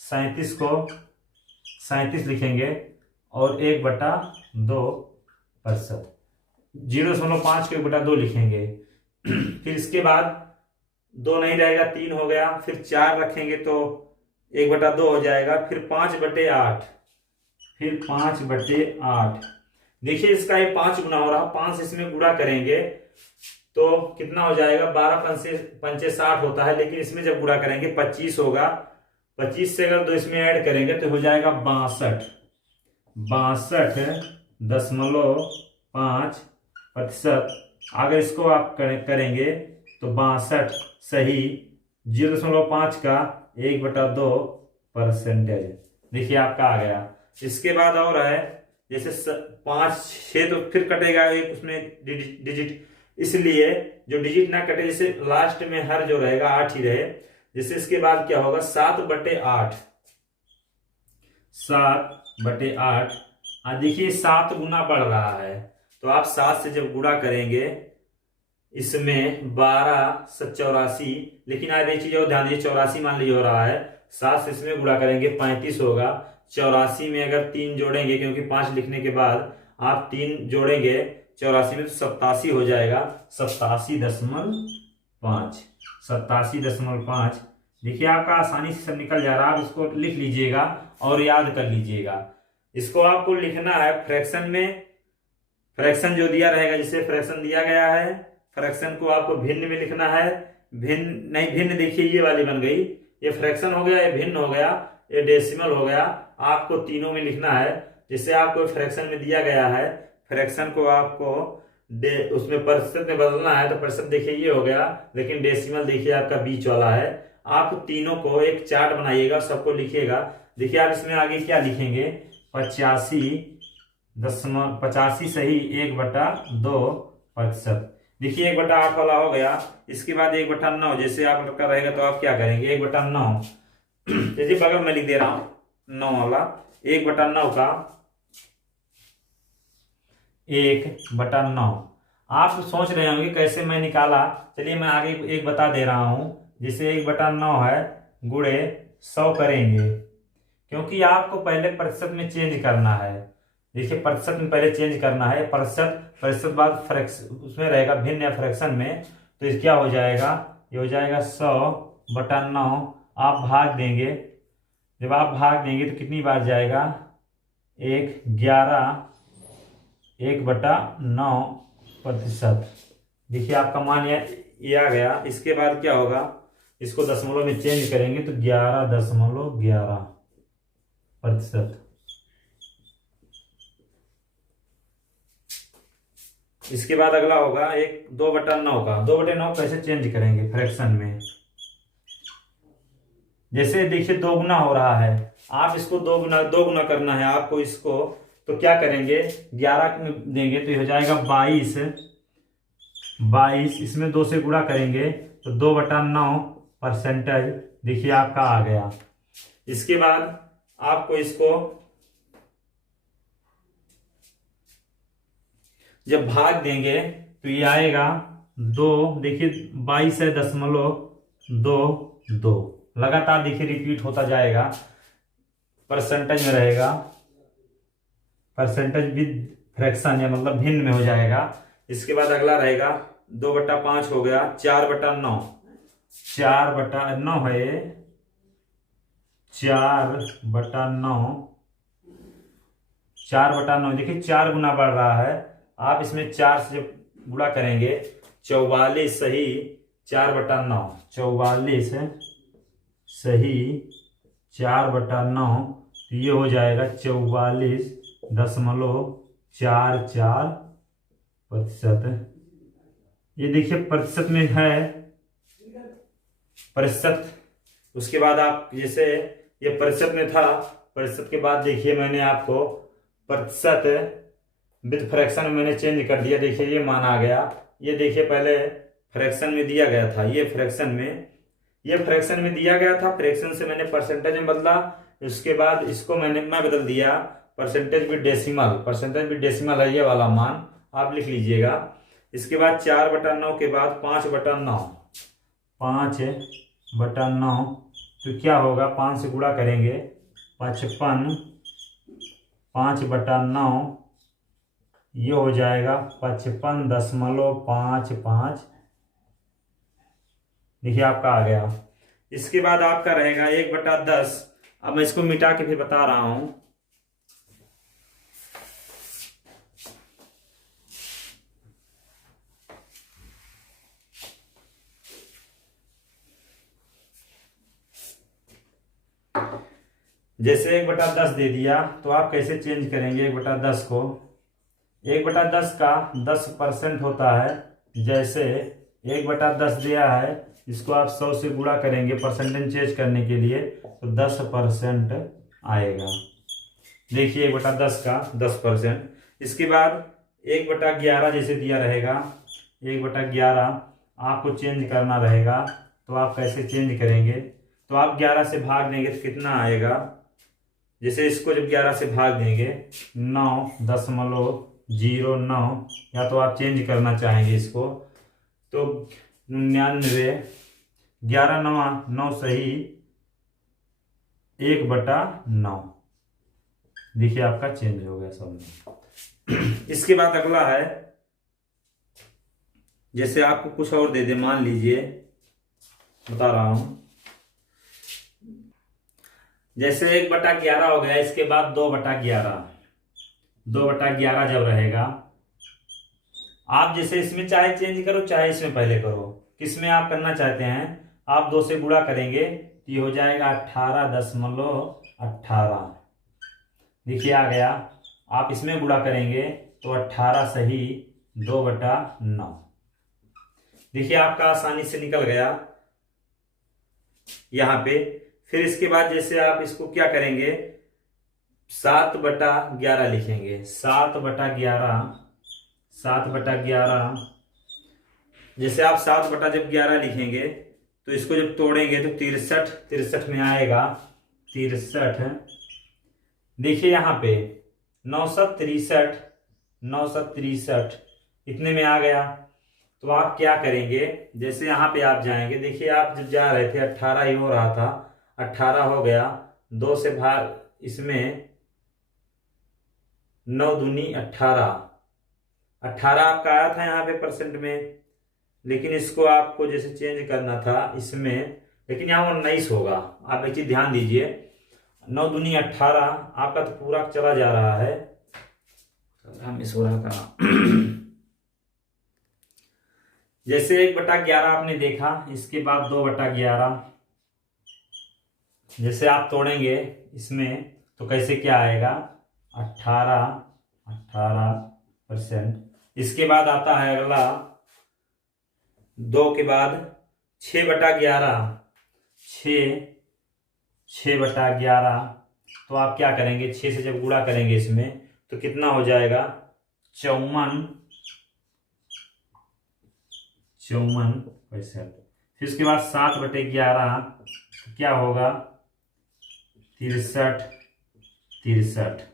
37 को 37 लिखेंगे और 1/2%, 0.5 को 1/2 लिखेंगे। फिर इसके बाद 2 नहीं रहेगा, 3 हो गया, फिर 4 रखेंगे तो 1/2 हो जाएगा, फिर 5/8, फिर 5/8। देखिए इसका ये 5 गुना हो रहा, 5 इसमें गुणा करेंगे तो कितना हो जाएगा, 12 पंचे 60 होता है, लेकिन इसमें जब गुणा करेंगे 25 होगा, 25 से अगर 2 इसमें ऐड करेंगे तो हो जाएगा 62.5%। अगर इसको आप करेंगे तो 62 सही, 0.5 का 1/2%। देखिए आपका आ गया। इसके बाद और है जैसे 5 6 तो फिर कटेगा एक उसमें डिजिट, इसलिए जो डिजिट ना कटे, जैसे लास्ट में हर जो रहेगा 8 ही रहे। जैसे इसके बाद क्या होगा 7/8, 7/8। देखिए 7 गुना बढ़ रहा है तो आप 7 से जब गुणा करेंगे इसमें 12 7 84, लेकिन आज एक चीज और ध्यान दीजिए, 84 मान लीजिए हो रहा है, 7 से इसमें गुणा करेंगे 35 होगा। 84 में अगर 3 जोड़ेंगे, क्योंकि 5 लिखने के बाद आप 3 जोड़ेंगे 84 में तो 87 हो जाएगा, 87.5, 87.5। देखिए आपका आसानी से सब निकल जा रहा है। आप इसको लिख लीजिएगा और याद कर लीजिएगा। इसको आपको लिखना है फ्रैक्शन में। फ्रैक्शन जो दिया रहेगा, जैसे फ्रैक्शन दिया गया है, फ्रैक्शन को आपको भिन्न में लिखना है। भिन्न नहीं, भिन्न देखिए ये वाली बन गई, ये फ्रैक्शन हो गया, ये भिन्न हो गया, ये डेसिमल हो गया। आपको तीनों में लिखना है। जैसे आपको फ्रैक्शन में दिया गया है, फ्रैक्शन को आपको उसमें प्रतिशत में बदलना है, तो प्रतिशत देखिए ये हो गया, लेकिन डेसिमल देखिए आपका बीच वाला है। आप तीनों को एक चार्ट बनाइएगा, सबको लिखिएगा। देखिए आप इसमें आगे क्या लिखेंगे, 85 सही 1/2%। देखिए 1/8 वाला हो गया। इसके बाद 1/9, जैसे आपका रहेगा तो आप क्या करेंगे, 1/9 जैसे बगल में लिख दे रहा हूं 9 वाला, 1/9 का 1/9। आप सोच रहे होंगे कैसे मैं निकाला, चलिए मैं आगे एक बता दे रहा हूं। जैसे 1/9 है गुणे 100 करेंगे, क्योंकि आपको पहले प्रतिशत में चेंज करना है। देखिए प्रतिशत में पहले चेंज करना है, प्रतिशत बाद फ्रैक्शन उसमें रहेगा, भिन्न या फ्रैक्शन में, तो इस क्या हो जाएगा, ये हो जाएगा 100/9। आप भाग देंगे, जब आप भाग देंगे तो कितनी बार जाएगा, 1/9%। देखिए आपका मान ये आ गया। इसके बाद क्या होगा, इसको दशमलव में चेंज करेंगे तो 11.11%। इसके बाद अगला होगा 2/9 का। 2/9 कैसे चेंज करेंगे फ्रैक्शन में, जैसे देखिए 2 गुना हो रहा है, आप इसको 2 गुना करना है आपको इसको, तो क्या करेंगे, 11 देंगे तो ये हो जाएगा 22। इसमें 2 से गुणा करेंगे तो 2/9%। देखिए आपका आ गया। इसके बाद आपको इसको जब भाग देंगे तो ये आएगा 2। देखिए 22.22 लगातार देखिए रिपीट होता जाएगा, परसेंटेज में रहेगा, परसेंटेज विद फ्रैक्शन या मतलब भिन्न में हो जाएगा। इसके बाद अगला रहेगा 2/5 हो गया, 4/9। 4/9 है, 4/9 देखिए 4 गुना बढ़ रहा है। आप इसमें 4 से जब गुणा करेंगे 44 सही 4/9, 44 सही 4/9, तो ये हो जाएगा 44.44%। ये देखिए प्रतिशत में है, प्रतिशत। उसके बाद आप जैसे ये प्रतिशत में था, प्रतिशत के बाद देखिए मैंने आपको प्रतिशत विद फ्रैक्शन में मैंने चेंज कर दिया। देखिए ये मान आ गया। ये देखिए पहले फ्रैक्शन में दिया गया था, ये फ्रैक्शन में दिया गया था, फ्रैक्शन से मैंने परसेंटेज में बदला। उसके बाद इसको मैं बदल दिया परसेंटेज विद डेसिमल है ये वाला मान, आप लिख लीजिएगा। इसके बाद 4/9 के बाद 5/9 तो क्या होगा, 5 से गुणा करेंगे 55, 5/9 ये हो जाएगा 55.55। देखिए आपका आ गया। इसके बाद आपका रहेगा 1/10। अब मैं इसको मिटा के फिर बता रहा हूं। जैसे 1/10 दे दिया तो आप कैसे चेंज करेंगे 1/10 को, 1/10 का 10% होता है। जैसे 1/10 दिया है, इसको आप 100 से गुणा करेंगे परसेंटेज चेंज करने के लिए, तो 10% आएगा। देखिए 1/10 का 10%। इसके बाद 1/11 जैसे दिया रहेगा, 1/11 आपको चेंज करना रहेगा, तो आप कैसे चेंज करेंगे, तो आप 11 से भाग देंगे तो कितना आएगा, जैसे इसको जब 11 से भाग देंगे 9.09, या तो आप चेंज करना चाहेंगे इसको तो 99, 11×9 सही 1/9। देखिए आपका चेंज हो गया सब में। इसके बाद अगला है जैसे आपको कुछ और दे दे, मान लीजिए, बता रहा हूं, जैसे 1/11 हो गया, इसके बाद 2/11, 2/11 जब रहेगा, आप जैसे इसमें चाहे चेंज करो चाहे इसमें पहले करो, किसमें आप करना चाहते हैं, आप 2 से गुणा करेंगे तो ये हो जाएगा 18.18। देखिए आ गया। आप इसमें गुणा करेंगे तो 18 सही 2/9। देखिए आपका आसानी से निकल गया यहाँ पे। फिर इसके बाद जैसे आप इसको क्या करेंगे, 7/11 लिखेंगे, 7/11, 7/11। जैसे आप 7/11 लिखेंगे तो इसको जब तोड़ेंगे तो 63 में आएगा, 63। देखिए यहाँ पे 963, 963 इतने में आ गया। तो आप क्या करेंगे, जैसे यहाँ पे आप जाएंगे, देखिए आप जब जा रहे थे 18 ही हो रहा था, 18 हो गया, 2 से भाग, इसमें 9 दूनी 18, 18 आपका आया था यहाँ पे परसेंट में, लेकिन इसको आपको जैसे चेंज करना था इसमें, लेकिन यहाँ 19 होगा। आप एक चीज ध्यान दीजिए, 9 दूनी 18 आपका तो पूरा चला जा रहा है, हम इस हो रहा था जैसे 1/11 आपने देखा, इसके बाद 2/11, जैसे आप तोड़ेंगे इसमें तो कैसे क्या आएगा, 18%। इसके बाद आता है अगला 2 के बाद 6/11, 6/11। तो आप क्या करेंगे, 6 से जब गुणा करेंगे इसमें तो कितना हो जाएगा, 54%। फिर उसके बाद 7/11 क्या होगा, 63।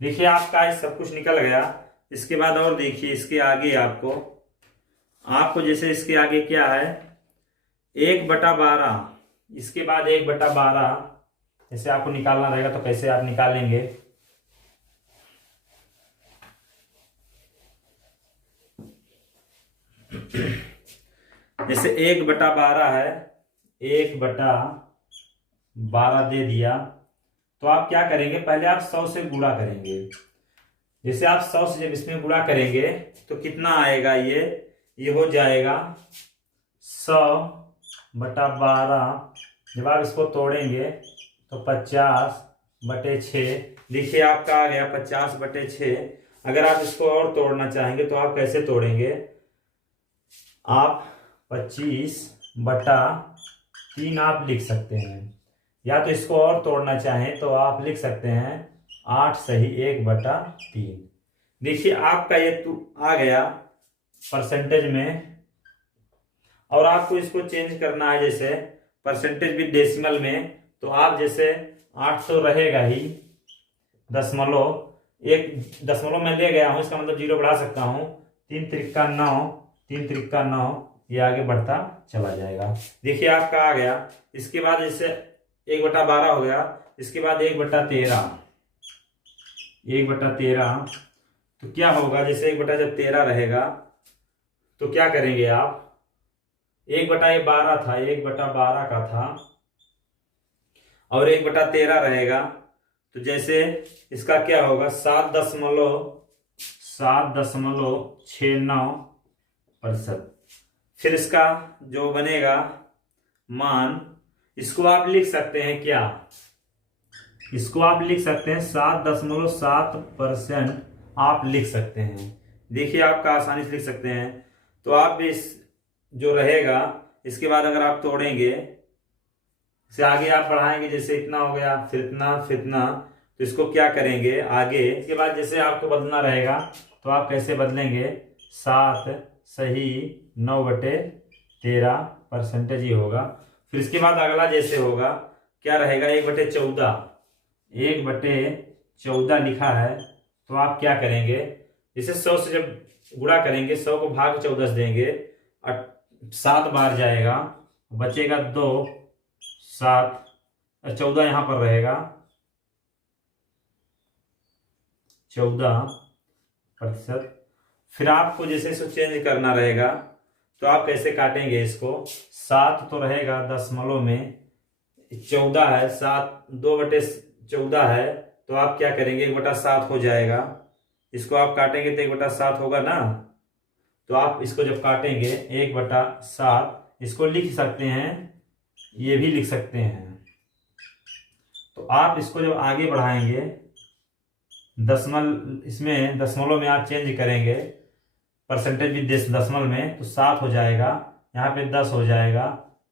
देखिए आपका सब कुछ निकल गया। इसके बाद और देखिए इसके आगे आपको जैसे इसके आगे क्या है, 1/12, इसके बाद 1/12 जैसे आपको निकालना रहेगा तो कैसे आप निकालेंगे, जैसे 1/12 है, 1/12 दे दिया, तो आप क्या करेंगे, पहले आप 100 से गुणा करेंगे। जैसे आप 100 से जब इसमें गुणा करेंगे तो कितना आएगा, ये हो जाएगा 100/12। जब आप इसको तोड़ेंगे तो 50/6। देखिए आपका आ गया 50/6। अगर आप इसको और तोड़ना चाहेंगे तो आप कैसे तोड़ेंगे, आप 25/3 आप लिख सकते हैं, या तो इसको और तोड़ना चाहें तो आप लिख सकते हैं 8 सही 1/3। देखिए आपका ये आ गया परसेंटेज में। और आपको इसको चेंज करना है, जैसे परसेंटेज भी डेसिमल में, तो आप जैसे 800 रहेगा ही, एक दशमलव में ले गया हूं, इसका मतलब 0 बढ़ा सकता हूं, 3 त्रिका 9, 3 त्रिका 9, ये आगे बढ़ता चला जाएगा। देखिए आपका आ गया। इसके बाद जैसे 1/12 हो गया, इसके बाद 1/13, 1/13। तो क्या होगा, जैसे 1/13 रहेगा तो क्या करेंगे आप, 1/12 था, 1/12 का था, और 1/13 रहेगा, तो जैसे इसका क्या होगा, 7.69%। फिर इसका जो बनेगा मान, इसको आप लिख सकते हैं क्या, इसको आप लिख सकते हैं 7.7% आप लिख सकते हैं। देखिए आपका आसानी से लिख सकते हैं। तो आप इस जो रहेगा, इसके बाद अगर आप तोड़ेंगे से आगे आप बढ़ाएंगे, जैसे इतना हो गया, फिर इतना, फिर इतना, तो इसको क्या करेंगे आगे। इसके बाद जैसे आपको बदलना रहेगा तो आप कैसे बदलेंगे, 7 सही 9/13 परसेंटेज ही होगा। फिर इसके बाद अगला जैसे होगा क्या रहेगा, 1/14, 1/14 लिखा है, तो आप क्या करेंगे, जैसे 100 से जब गुणा करेंगे, 100 को भाग 14 से देंगे, 7 बार जाएगा, बचेगा 2, 7, 14 यहां पर रहेगा, 14%। फिर आपको जैसे इसको चेंज करना रहेगा तो आप कैसे काटेंगे इसको। 7 तो रहेगा दशमलव में, 14 है, 7 2/14 है, तो आप क्या करेंगे 1/7 हो जाएगा। इसको आप काटेंगे तो 1/7 होगा ना। तो आप इसको जब काटेंगे 1/7 इसको लिख सकते हैं, ये भी लिख सकते हैं। तो आप इसको जब आगे बढ़ाएंगे इसमें दशमलव में आप चेंज करेंगे, परसेंटेज भी दशमलव में, तो 7 हो जाएगा, यहाँ पे 10 हो जाएगा,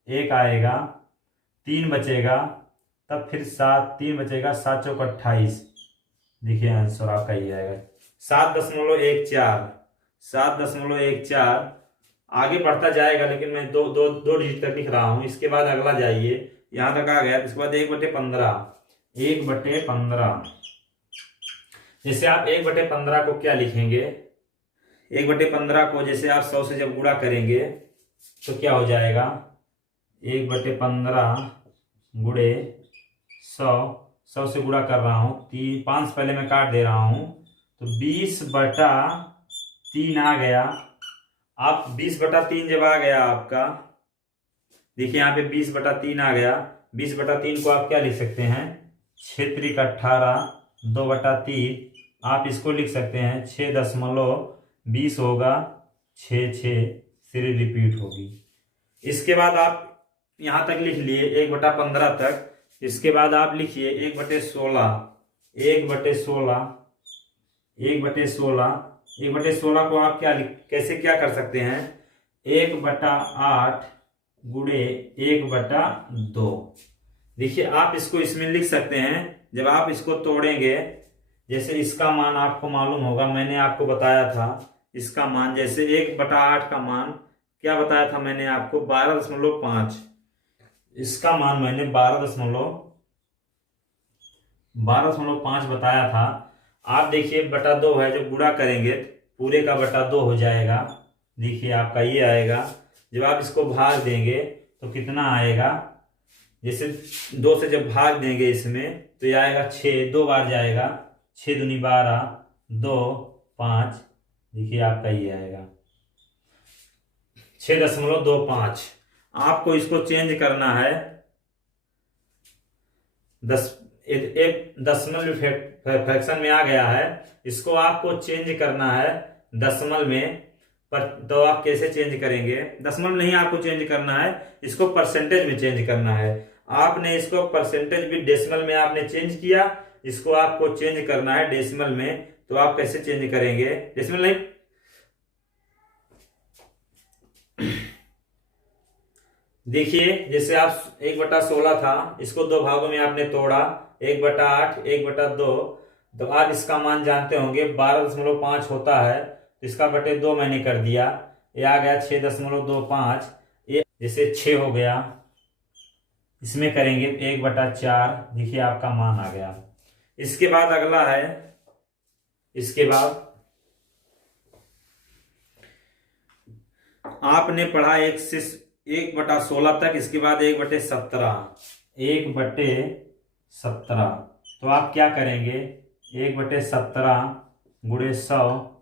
1 आएगा, 3 बचेगा, तब फिर 3 बचेगा, 7 चौक 28। देखिए आंसर आपका ये आएगा 7.14। 7.14 आगे बढ़ता जाएगा, लेकिन मैं दो डिजिट तक लिख रहा हूं। इसके बाद अगला जाइए, यहां तक आ गया, इसके बाद 1/15। 1/15 जैसे आप 1/15 को क्या लिखेंगे, 1/15 को जैसे आप 100 से जब गुणा करेंगे तो क्या हो जाएगा, 1/15 गुणे 100 से गुणा कर रहा हूं, 5 पहले मैं काट दे रहा हूं, तो 20/3 आ गया। आप 20/3 जब आ गया आपका, देखिए यहाँ पे 20/3 आ गया। 20/3 को आप क्या लिख सकते हैं, 6×18 2/3। आप इसको लिख सकते हैं 6.20 होगा, 6 सीरीज रिपीट होगी। इसके बाद आप यहां तक लिख लिए 1/15 तक। इसके बाद आप लिखिए 1/16। 1/16 को आप कैसे क्या कर सकते हैं, 1/8 गुणे 1/2। देखिए आप इसको इसमें लिख सकते हैं। जब आप इसको तोड़ेंगे, जैसे इसका मान आपको मालूम होगा, मैंने आपको बताया था इसका मान, जैसे 1/8 का मान क्या बताया था मैंने आपको, 12.5। इसका मान मैंने 12.5 बताया था। आप देखिए बटा 2 है, जब गुणा करेंगे पूरे का बटा 2 हो जाएगा। देखिए आपका ये आएगा। जब आप इसको भाग देंगे तो कितना आएगा, जैसे 2 से जब भाग देंगे इसमें तो ये आएगा 6, 2 बार जाएगा, 6 दूनी 12, 2 5। देखिए आपका ये आएगा 6.25। आपको इसको चेंज करना है, एक दशमलव फ्रैक्शन में आ गया है, इसको आपको चेंज करना है दशमलव में। पर तो आप कैसे चेंज करेंगे, दशमलव नहीं आपको चेंज करना है, इसको परसेंटेज में चेंज करना है। आपने इसको परसेंटेज भी डेसिमल में आपने चेंज किया, इसको आपको चेंज करना है डेसिमल में। तो आप कैसे चेंज करेंगे, डेसिमल नहीं, देखिए जैसे आप 1/16 था, इसको 2 भागों में आपने तोड़ा, 1/8 1/2। तो आप इसका मान जानते होंगे 12.5 होता है, तो इसका बटे 2 मैंने कर दिया, ये आ गया 6.25। ये जैसे 6 हो गया, इसमें करेंगे 1/4। देखिए आपका मान आ गया। इसके बाद अगला है, इसके बाद आपने पढ़ा 1/16 तक, इसके बाद 1/17। 1/17 तो आप क्या करेंगे, 1/17 गुणे 100।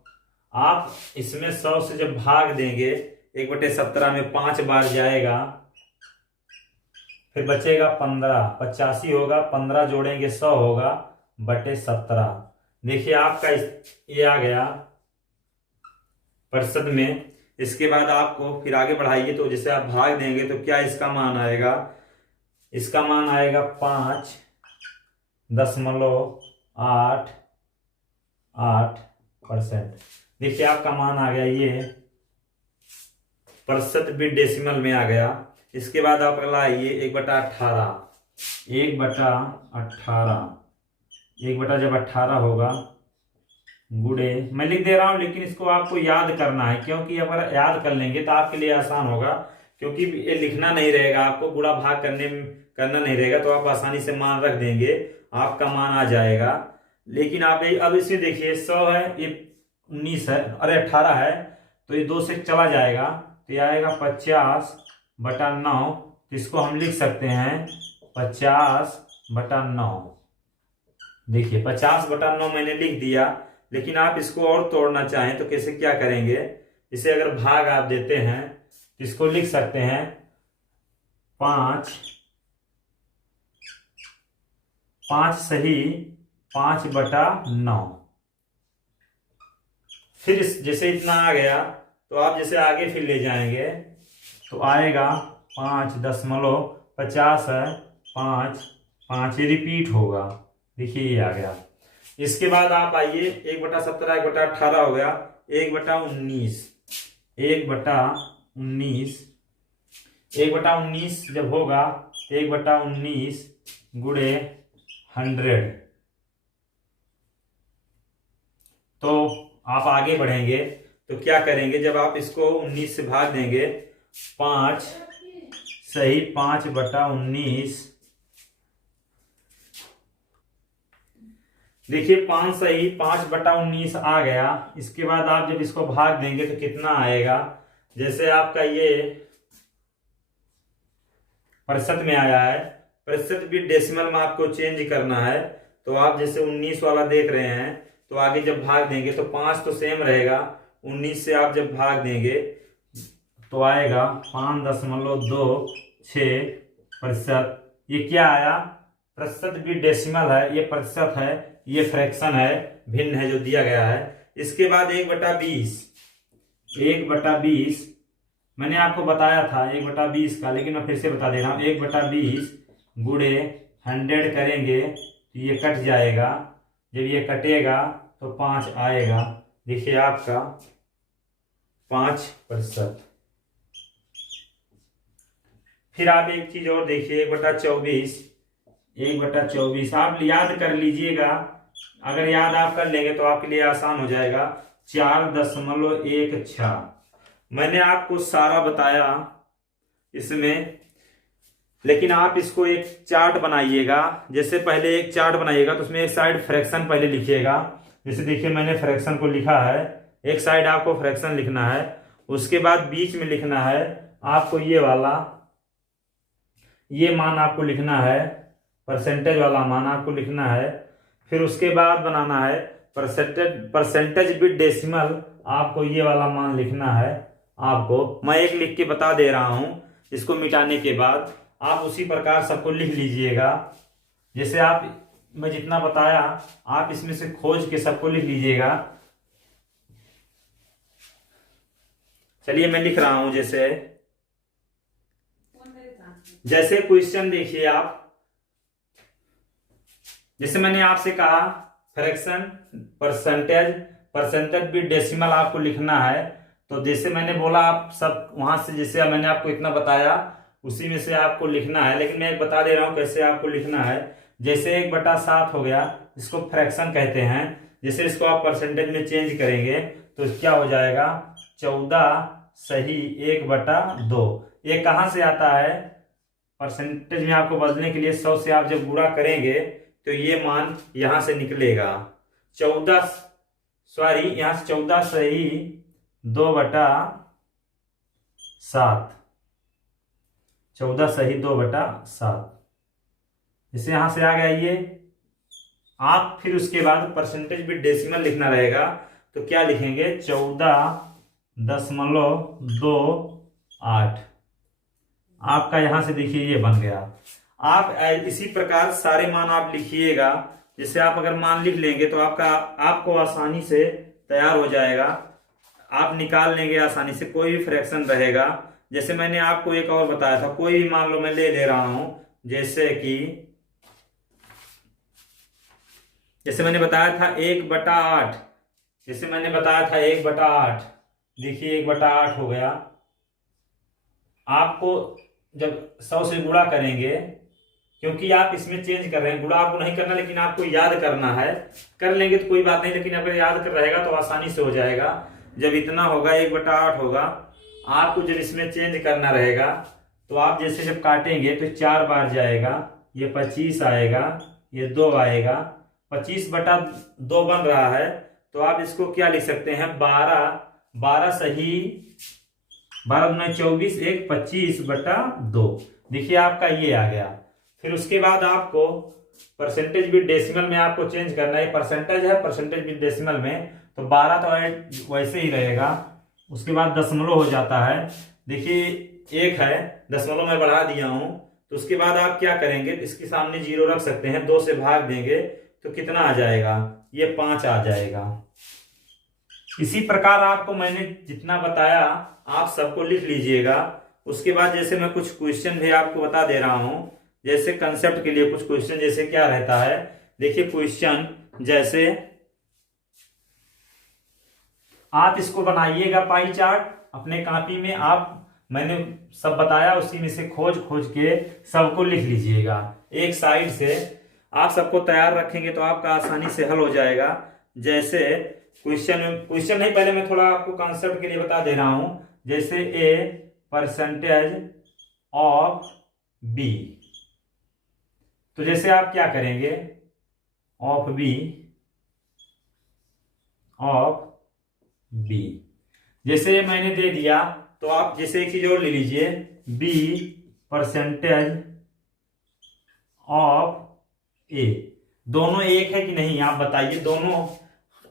आप इसमें 100 से जब भाग देंगे 1/17 में 5 बार जाएगा, फिर बचेगा 15, 85 होगा, 15 जोड़ेंगे 100 होगा, बटे 17। देखिए आपका ये आ गया प्रतिशत में। इसके बाद आपको फिर आगे बढ़ाइए, तो जैसे आप भाग देंगे तो क्या इसका मान आएगा, इसका मान आएगा 5.88%। देखिए आपका मान आ गया, ये प्रतिशत भी डेसिमल में आ गया। इसके बाद आप अगला आइए 1/18। 1/18 जब 18 होगा गुणे, मैं लिख दे रहा हूं, लेकिन इसको आपको याद करना है, क्योंकि अगर याद कर लेंगे तो आपके लिए आसान होगा, क्योंकि ये लिखना नहीं रहेगा, आपको गुणा भाग करना नहीं रहेगा, तो आप आसानी से मान रख देंगे, आपका मान आ जाएगा। लेकिन आप अब इसमें देखिए 100 है, ये 19 है, अरे 18 है, तो ये 2 से चला जाएगा, तो ये आएगा 50/9। तो इसको हम लिख सकते हैं 50/9। देखिए 50/9 मैंने लिख दिया। लेकिन आप इसको और तोड़ना चाहें तो कैसे क्या करेंगे, इसे अगर भाग आप देते हैं तो इसको लिख सकते हैं 5 सही 5/9। फिर जैसे इतना आ गया तो आप जैसे आगे फिर ले जाएंगे तो आएगा 5.50 है, 5 ये रिपीट होगा। देखिए ये आ गया। इसके बाद आप आइए 1/17 1/18 हो गया, 1/19 1/19 जब होगा 1/19 गुणे 100। तो आप आगे बढ़ेंगे तो क्या करेंगे, जब आप इसको 19 से भाग देंगे 5 सही 5/19। देखिए 5 सही 5/19 आ गया। इसके बाद आप जब इसको भाग देंगे तो कितना आएगा, जैसे आपका ये प्रतिशत में आया है, प्रतिशत भी डेसिमल में आपको चेंज करना है। तो आप जैसे 19 वाला देख रहे हैं तो आगे जब भाग देंगे तो 5 तो सेम रहेगा, 19 से आप जब भाग देंगे तो आएगा 5.26%। ये क्या आया, प्रतिशत भी डेसिमल है, ये प्रतिशत है, ये फ्रैक्शन है, भिन्न है जो दिया गया है। इसके बाद 1/20 मैंने आपको बताया था 1/20 का, लेकिन मैं फिर से बता दे रहा हूँ। 1/20 गुणे 100 करेंगे तो ये कट जाएगा, जब ये कटेगा तो 5 आएगा। देखिए आपका 5%। फिर आप एक चीज और देखिए 1/24 आप याद कर लीजिएगा। अगर याद आप कर लेंगे तो आपके लिए आसान हो जाएगा। 4.16 मैंने आपको सारा बताया इसमें, लेकिन आप इसको एक चार्ट बनाइएगा। जैसे पहले एक चार्ट बनाइएगा तो उसमें एक साइड फ्रैक्शन पहले लिखिएगा। जैसे देखिए मैंने फ्रैक्शन को लिखा है, एक साइड आपको फ्रैक्शन लिखना है, उसके बाद बीच में लिखना है आपको ये वाला, ये मान आपको लिखना है, परसेंटेज वाला मान आपको लिखना है। फिर उसके बाद बनाना है परसेंटेज विद डेसिमल, आपको ये वाला मान लिखना है। आपको मैं एक लिख के बता दे रहा हूं, इसको मिटाने के बाद आप उसी प्रकार सबको लिख लीजिएगा। जैसे आप मैं जितना बताया आप इसमें से खोज के सबको लिख लीजिएगा। चलिए मैं लिख रहा हूं। जैसे क्वेश्चन देखिए आप, जैसे मैंने आपसे कहा फ्रैक्शन परसेंटेज भी डेसिमल आपको लिखना है। तो जैसे मैंने बोला आप सब वहां से, जैसे मैंने आपको इतना बताया उसी में से आपको लिखना है, लेकिन मैं बता दे रहा हूं कैसे आपको लिखना है। जैसे 1/7 हो गया, इसको फ्रैक्शन कहते हैं। जैसे इसको आप परसेंटेज में चेंज करेंगे तो क्या हो जाएगा, 14 सही 1/2। ये कहां से आता है, परसेंटेज में आपको बदलने के लिए 100 से आप जब गुणा करेंगे तो ये मान यहां से निकलेगा 14 सही 2/7, 14 सही 2/7। इसे यहां से आ गया ये। आप फिर उसके बाद परसेंटेज भी डेसिमल लिखना रहेगा तो क्या लिखेंगे, 14.28। आपका यहां से देखिए ये बन गया। आप इसी प्रकार सारे मान आप लिखिएगा। जैसे आप अगर मान लिख लेंगे तो आपको आसानी से तैयार हो जाएगा, आप निकाल लेंगे आसानी से, कोई भी फ्रैक्शन रहेगा। जैसे मैंने आपको एक और बताया था, कोई भी मान लो मैं ले रहा हूं, जैसे मैंने बताया था 1/8, जैसे मैंने बताया था 1/8। देखिए 1/8 हो गया। आपको जब 100 से गुणा करेंगे, क्योंकि आप इसमें चेंज कर रहे हैं, गुणा आपको नहीं करना लेकिन आपको याद करना है, कर लेंगे तो कोई बात नहीं, लेकिन अगर याद कर रहेगा तो आसानी से हो जाएगा। जब इतना होगा 1/8 होगा, आपको जब इसमें चेंज करना रहेगा तो आप जैसे जब काटेंगे तो 4 बार जाएगा, ये 25 आएगा, ये 2 आएगा, 25/2 बन रहा है। तो आप इसको क्या लिख सकते हैं, 12 सही 12×24 1 25/2। देखिए आपका ये आ गया। फिर उसके बाद आपको परसेंटेज भी डेसिमल में आपको चेंज करना है। परसेंटेज है, परसेंटेज भी डेसिमल में, तो 12 तो वैसे ही रहेगा। उसके बाद दशमलव हो जाता है। देखिए 1 है, दशमलव में बढ़ा दिया हूं, तो उसके बाद आप क्या करेंगे, इसके सामने 0 रख सकते हैं, 2 से भाग देंगे तो कितना आ जाएगा, ये 5 आ जाएगा। इसी प्रकार आपको मैंने जितना बताया आप सबको लिख लीजिएगा। उसके बाद जैसे मैं कुछ क्वेश्चन भी आपको बता दे रहा हूं, जैसे कंसेप्ट के लिए कुछ क्वेश्चन जैसे क्या रहता है। देखिए क्वेश्चन जैसे आप इसको बनाइएगा पाई चार्ट अपने कॉपी में, आप मैंने सब बताया उसी में से खोज खोज के सबको लिख लीजिएगा एक साइड से। आप सबको तैयार रखेंगे तो आपका आसानी से हल हो जाएगा। जैसे क्वेश्चन नहीं, पहले मैं थोड़ा आपको कॉन्सेप्ट के लिए बता दे रहा हूं। जैसे ए परसेंटेज ऑफ बी, तो जैसे आप क्या करेंगे, ऑफ बी जैसे मैंने दे दिया, तो आप जैसे एक चीज और ले लीजिए, बी परसेंटेज ऑफ ए। दोनों एक है कि नहीं, आप बताइए, दोनों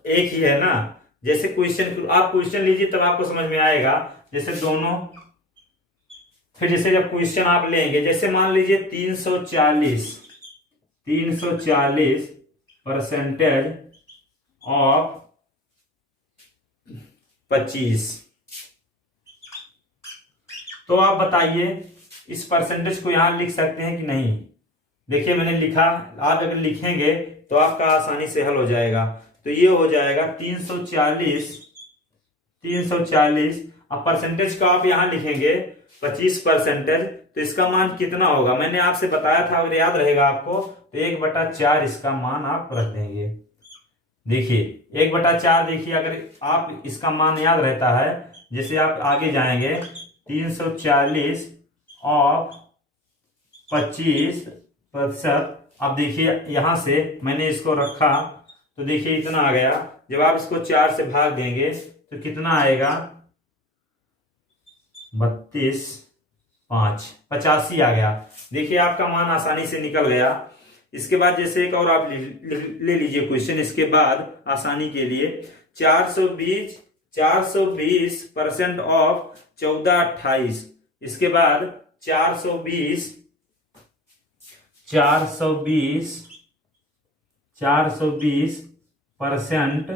एक ही है ना। जैसे क्वेश्चन आप क्वेश्चन लीजिए तब आपको समझ में आएगा। जैसे दोनों, फिर जैसे जब क्वेश्चन आप लेंगे, जैसे मान लीजिए 340 परसेंटेज ऑफ 25, तो आप बताइए इस परसेंटेज को यहां लिख सकते हैं कि नहीं। देखिए मैंने लिखा, आप अगर लिखेंगे तो आपका आसानी से हल हो जाएगा। तो ये हो जाएगा 340। अब परसेंटेज का आप यहां लिखेंगे 25%, तो इसका मान कितना होगा, मैंने आपसे बताया था, अगर याद रहेगा आपको तो 1/4 इसका मान आप रख देंगे। देखिए 1/4, देखिए अगर आप इसका मान याद रहता है, जैसे आप आगे जाएंगे 340 और 25%। अब देखिए यहां से मैंने इसको रखा तो देखिए इतना आ गया। जब आप इसको 4 से भाग देंगे तो कितना आएगा, 32/5, 85 आ गया। देखिए आपका मान आसानी से निकल गया। इसके बाद जैसे एक और आप ले लीजिए क्वेश्चन, इसके बाद आसानी के लिए 420% ऑफ 1428। इसके बाद 420%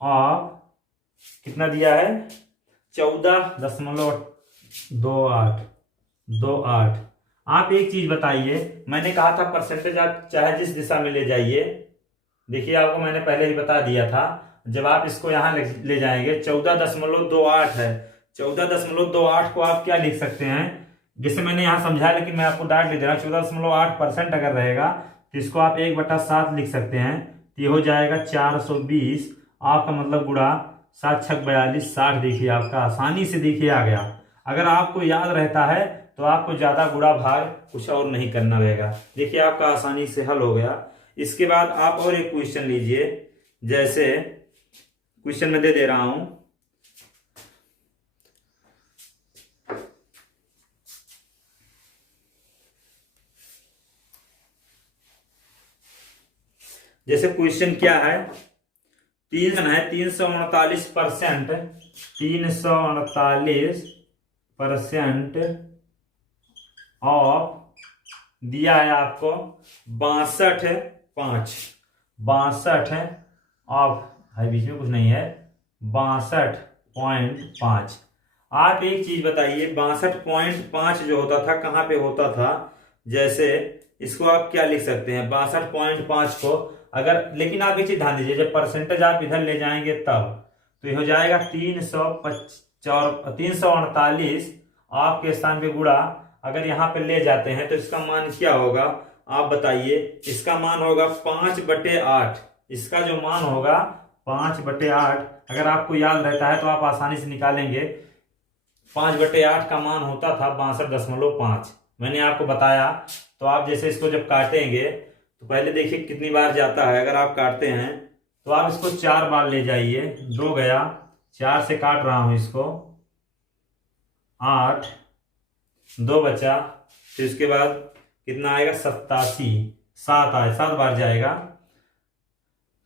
ऑफ कितना दिया है, 14.28। आप एक चीज बताइए, मैंने कहा था परसेंटेज आप चाहे जिस दिशा में ले जाइए। देखिए आपको मैंने पहले ही बता दिया था, जब आप इसको यहां ले जाएंगे 14.28 है, 14.28 को आप क्या लिख सकते हैं, जैसे मैंने यहां समझाया, लेकिन मैं आपको डायरेक्ट लिख दे रहा हूं। 14.8% अगर रहेगा तो इसको आप 1/7 लिख सकते हैं, तो ये हो जाएगा 420। आपका मतलब गुणा 7 छक 42, 60। देखिए आपका आसानी से देखिए आ गया। अगर आपको याद रहता है तो आपको ज्यादा गुणा भाग कुछ और नहीं करना रहेगा। देखिए आपका आसानी से हल हो गया। इसके बाद आप और एक क्वेश्चन लीजिए, जैसे क्वेश्चन में दे रहा हूं, जैसे क्वेश्चन क्या है, 348% ऑफ दिया है आपको 62.5 ऑफ है, बीच में कुछ नहीं है, 62.5। आप एक चीज बताइए, 62.5 जो होता था कहाँ पे होता था, जैसे इसको आप क्या लिख सकते हैं, 62.5 को अगर, लेकिन आप एक चीज ध्यान दीजिए, जब परसेंटेज आप इधर ले जाएंगे तब तो ये हो जाएगा 348 आपके स्थान पे गुणा, अगर यहाँ पे ले जाते हैं तो इसका मान क्या होगा, आप बताइए। इसका मान होगा 5/8। इसका जो मान होगा 5/8, अगर आपको याद रहता है तो आप आसानी से निकालेंगे। 5/8 का मान होता था 62.5, मैंने आपको बताया। तो आप जैसे इसको जब काटेंगे तो पहले देखिए कितनी बार जाता है। अगर आप काटते हैं तो आप इसको 4 बार ले जाइए, 2 गया, 4 से काट रहा हूं इसको, 8, 2 बचा, फिर उसके बाद कितना आएगा, 87। 7 आए, 7 बार जाएगा,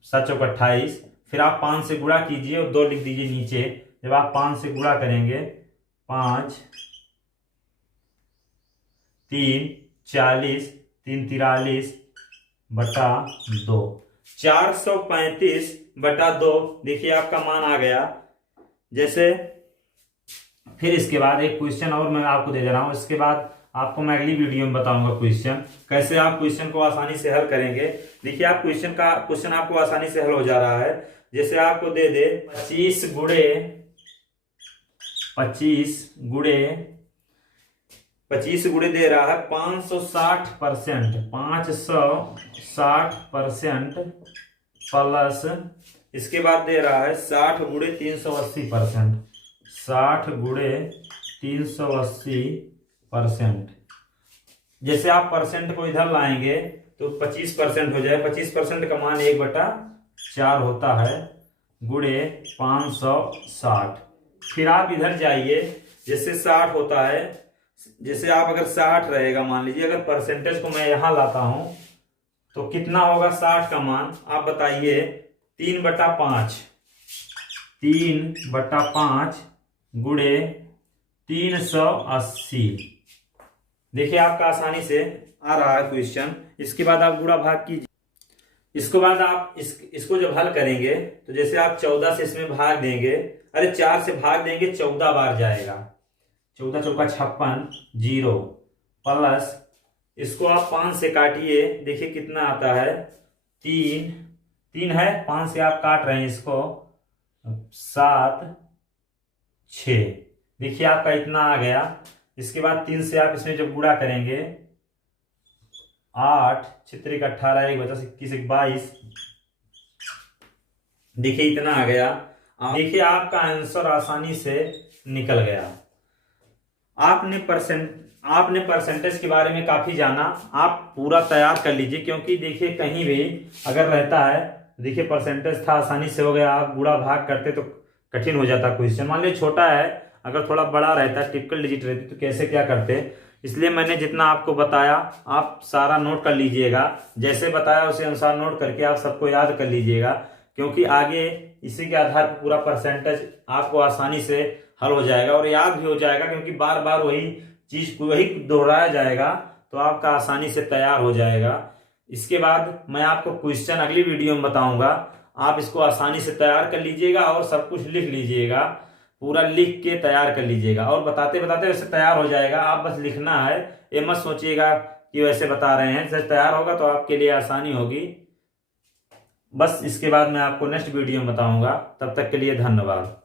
7 चौक 28। फिर आप 5 से गुणा कीजिए और 2 लिख दीजिए नीचे। जब आप 5 से गुणा करेंगे, 5 3 40, 3 43 बटा 2, 435 बटा 2। देखिए आपका मान आ गया। जैसे फिर इसके बाद एक क्वेश्चन और मैं आपको दे दे रहा हूं। इसके बाद आपको मैं अगली वीडियो में बताऊंगा क्वेश्चन, कैसे आप क्वेश्चन को आसानी से हल करेंगे। देखिए आप क्वेश्चन आपको आसानी से हल हो जा रहा है। जैसे आपको दे दे 25 गुणे 25 गुणे दे रहा है 560%, 560% प्लस इसके बाद दे रहा है 60 गुणे 380%, 60 गुणे 380%। जैसे आप परसेंट को इधर लाएंगे तो 25% हो जाए। 25% का मान 1/4 होता है, गुणे 560। फिर आप इधर जाइए, जैसे 60 होता है, जैसे आप अगर 60 रहेगा, मान लीजिए अगर परसेंटेज को मैं यहां लाता हूं तो कितना होगा 60 का मान, आप बताइए। 3/5, 3/5 गुणे 380। देखिए आपका आसानी से आ रहा है क्वेश्चन। इसके बाद आप गुणा भाग कीजिए। इसके बाद आप इसको जब हल करेंगे तो जैसे आप 14 से इसमें भाग देंगे, अरे 4 से भाग देंगे, 14 बार जाएगा, 14 चौका 56, 0 प्लस इसको आप 5 से काटिए, देखिए कितना आता है, 3 है, 5 से आप काट रहे हैं इसको, 7 6। देखिए आपका इतना आ गया। इसके बाद 3 से आप इसमें जब गुणा करेंगे, 8 6 18, 1 बचा 21 22। देखिए इतना आ गया। देखिए आपका आंसर आसानी से निकल गया। आपने परसेंटेज के बारे में काफी जाना, आप पूरा तैयार कर लीजिए, क्योंकि देखिए कहीं भी अगर रहता है, देखिए परसेंटेज था आसानी से हो गया। आप गुणा भाग करते तो कठिन हो जाता क्वेश्चन। मान लीजिए छोटा है, अगर थोड़ा बड़ा रहता, टिपिकल डिजिट रहती, तो कैसे क्या करते। इसलिए मैंने जितना आपको बताया आप सारा नोट कर लीजिएगा। जैसे बताया उसी अनुसार नोट करके आप सबको याद कर लीजिएगा, क्योंकि आगे इसी के आधार पर पूरा परसेंटेज आपको आसानी से हल हो जाएगा और याद भी हो जाएगा, क्योंकि बार बार वही चीज वही दोहराया जाएगा, तो आपका आसानी से तैयार हो जाएगा। इसके बाद मैं आपको क्वेश्चन अगली वीडियो में बताऊंगा। आप इसको आसानी से तैयार कर लीजिएगा और सब कुछ लिख लीजिएगा, पूरा लिख के तैयार कर लीजिएगा, और बताते बताते वैसे तैयार हो जाएगा। आप बस लिखना है, ये मत सोचिएगा कि वैसे बता रहे हैं। जब तैयार होगा तो आपके लिए आसानी होगी। बस इसके बाद मैं आपको नेक्स्ट वीडियो में बताऊंगा। तब तक के लिए धन्यवाद।